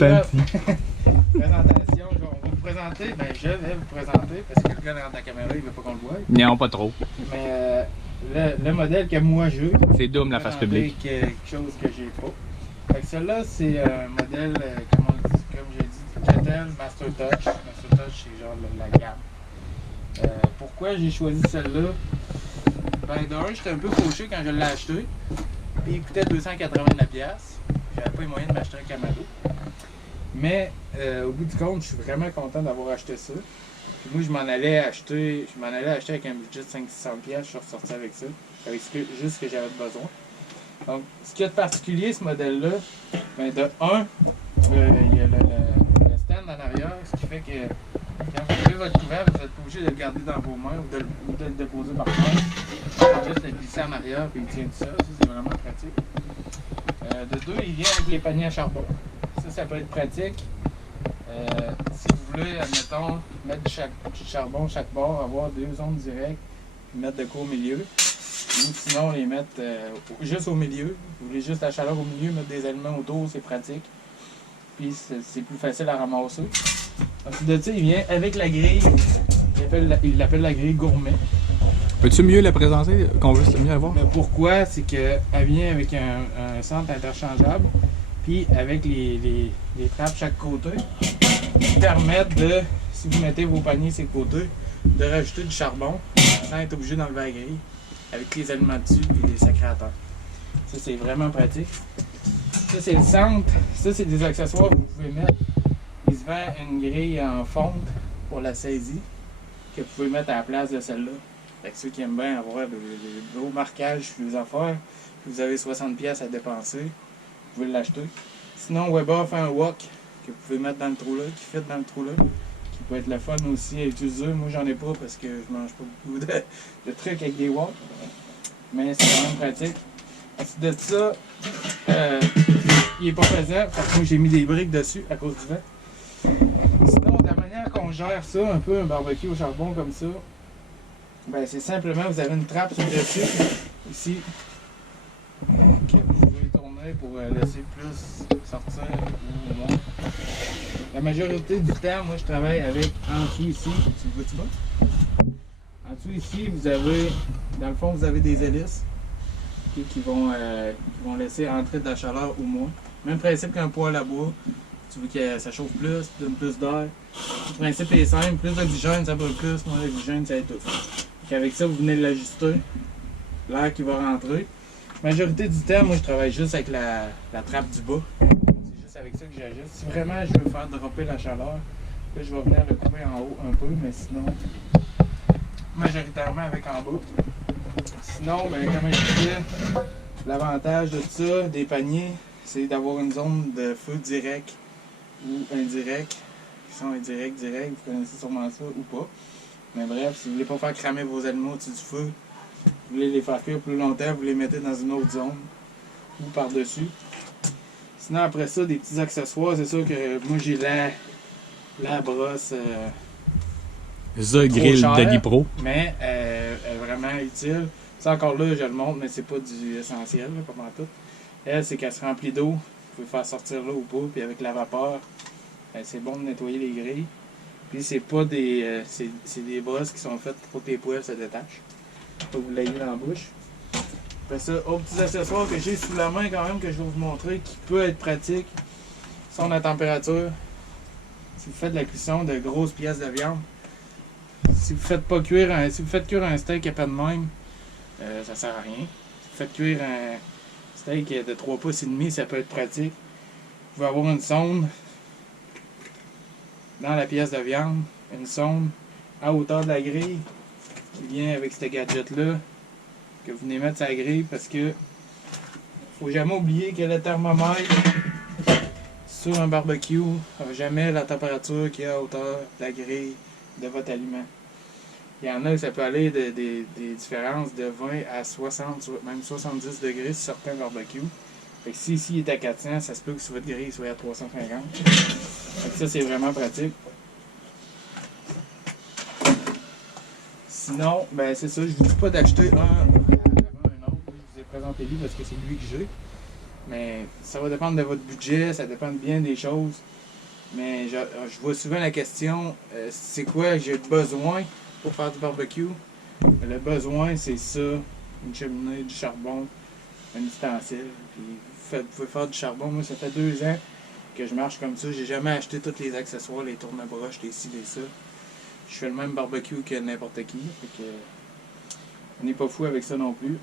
panty. Présentation, on va vous présenter, ben je vais vous présenter, parce que le gars derrière la caméra, il veut pas qu'on le voie. Non, pas trop. Mais le modèle que moi j'ai, C'est Doom la face publique. quelque chose que j'ai pas. Fait que celle-là, c'est un modèle, comme j'ai dit, Kettle Master Touch. Master Touch, c'est genre la gamme. Pourquoi j'ai choisi celle-là? Ben d'un, j'étais un peu fauché quand je l'ai acheté. Puis il coûtait 280$. J'avais pas les moyens de m'acheter un Camaro. Mais au bout du compte, je suis vraiment content d'avoir acheté ça. Puis moi, je m'en allais acheter avec un budget de 500$. Je suis ressorti avec ça. Avec juste ce que j'avais besoin. Donc, ce qu'il y a de particulier, ce modèle-là, ben de un, il y a le stand en arrière, ce qui fait que quand vous avez votre couvert, vous n'êtes pas obligé de le garder dans vos mains ou de le déposer par terre. Juste le glisser en arrière puis il tient tout seul. Ça, c'est vraiment pratique. De deux, il vient avec les paniers à charbon. Ça peut être pratique. Si vous voulez, admettons, mettre du charbon chaque bord, avoir deux ondes directes, puis mettre de quoi au milieu. Ou sinon, les mettre juste au milieu. Vous voulez juste la chaleur au milieu, mettre des aliments autour, c'est pratique. Puis c'est plus facile à ramasser. Ensuite de ça, il vient avec la grille. Il l'appelle la grille gourmet. Peux-tu mieux la présenter, qu'on veut mieux la voir? Mais pourquoi? C'est qu'elle vient avec un centre interchangeable. Puis avec les trappes chaque côté, qui permettent de, si vous mettez vos paniers sur le côté, de rajouter du charbon sans être obligé d'enlever la grille, avec les aliments dessus et des sacrateurs. Ça, c'est vraiment pratique. Ça, c'est le centre. Ça, c'est des accessoires que vous pouvez mettre. Il se vend une grille en fonte pour la saisie que vous pouvez mettre à la place de celle-là. Fait que ceux qui aiment bien avoir des gros marquages sur les affaires, vous avez 60$ à dépenser, vous pouvez l'acheter. Sinon, Weber fait un wok que vous pouvez mettre dans le trou-là, qui fit dans le trou-là, qui peut être le fun aussi à utiliser. Moi, j'en ai pas parce que je mange pas beaucoup de trucs avec des woks, mais c'est quand même pratique. Ensuite de ça, il est pas pesant, parce que moi j'ai mis des briques dessus à cause du vent. Sinon, de la manière qu'on gère ça, un peu un barbecue au charbon comme ça, ben c'est simplement, vous avez une trappe sur le dessus, ici, que vous pouvez tourner pour laisser plus sortir ou moins. La majorité du temps, moi je travaille avec en dessous ici, tu le vois-tu pas? En dessous ici, vous avez, dans le fond, vous avez des hélices qui vont laisser entrer de la chaleur ou moins. Même principe qu'un poêle à bois. Tu veux que ça chauffe plus, donne plus d'air. Le principe est simple, plus d'oxygène ça brûle plus, moins d'oxygène ça étouffe. Avec ça, vous venez de l'ajuster, l'air qui va rentrer. La majorité du temps, moi je travaille juste avec la trappe du bas. C'est juste avec ça que j'ajuste. Si vraiment je veux faire dropper la chaleur, là je vais venir le couper en haut un peu, mais sinon, majoritairement avec en bas. Sinon, ben, comme je disais, l'avantage de ça, des paniers, c'est d'avoir une zone de feu direct ou indirect. Qui sont indirects, direct, vous connaissez sûrement ça ou pas. Mais bref, si vous voulez pas faire cramer vos aliments au-dessus du feu, vous voulez les faire cuire plus longtemps, vous les mettez dans une autre zone ou par-dessus. Sinon, après ça, des petits accessoires, c'est sûr que moi j'ai la brosse The Grill d'Alipro. Mais elle est vraiment utile. Ça encore là, je le montre, mais c'est pas du essentiel, là, pas en tout. Elle, c'est qu'elle se remplit d'eau. Vous pouvez faire sortir l'eau ou pas, puis avec la vapeur, c'est bon de nettoyer les grilles. Puis c'est pas des. C'est des brosses qui sont faites pour que les poêles se détachent. Faut que vous l'ayez dans la bouche. Après ça, autres petits accessoires que j'ai sous la main quand même que je vais vous montrer qui peut être pratique sont la température. Si vous faites de la cuisson de grosses pièces de viande, si vous faites pas cuire si vous faites cuire un steak à pas de même, ça sert à rien. Si vous faites cuire un steak de 3 pouces et demi, ça peut être pratique. Vous pouvez avoir une sonde dans la pièce de viande, une sonde à hauteur de la grille qui vient avec ce gadget-là que vous venez mettre sur la grille parce que faut jamais oublier que le thermomètre sur un barbecue n'a jamais la température qui est à hauteur de la grille de votre aliment. Il y en a, ça peut aller des différences de 20 à 60, même 70 degrés sur certains barbecues. Fait que si ici il est à 400, ça se peut que sur votre grille il soit à 350. Fait que ça, c'est vraiment pratique. Sinon, ben c'est ça, je vous dis pas d'acheter un avant un autre. Je vous ai présenté lui parce que c'est lui que j'ai. Mais ça va dépendre de votre budget, ça dépend de bien des choses. Mais je vois souvent la question, c'est quoi j'ai besoin pour faire du barbecue? Le besoin, c'est ça, une cheminée, du charbon, un ustensile. Puis vous pouvez faire du charbon. Moi, ça fait 2 ans que je marche comme ça. J'ai jamais acheté tous les accessoires, les tourne-broches, les ci, les ça. Je fais le même barbecue que n'importe qui. Fait que, on n'est pas fou avec ça non plus.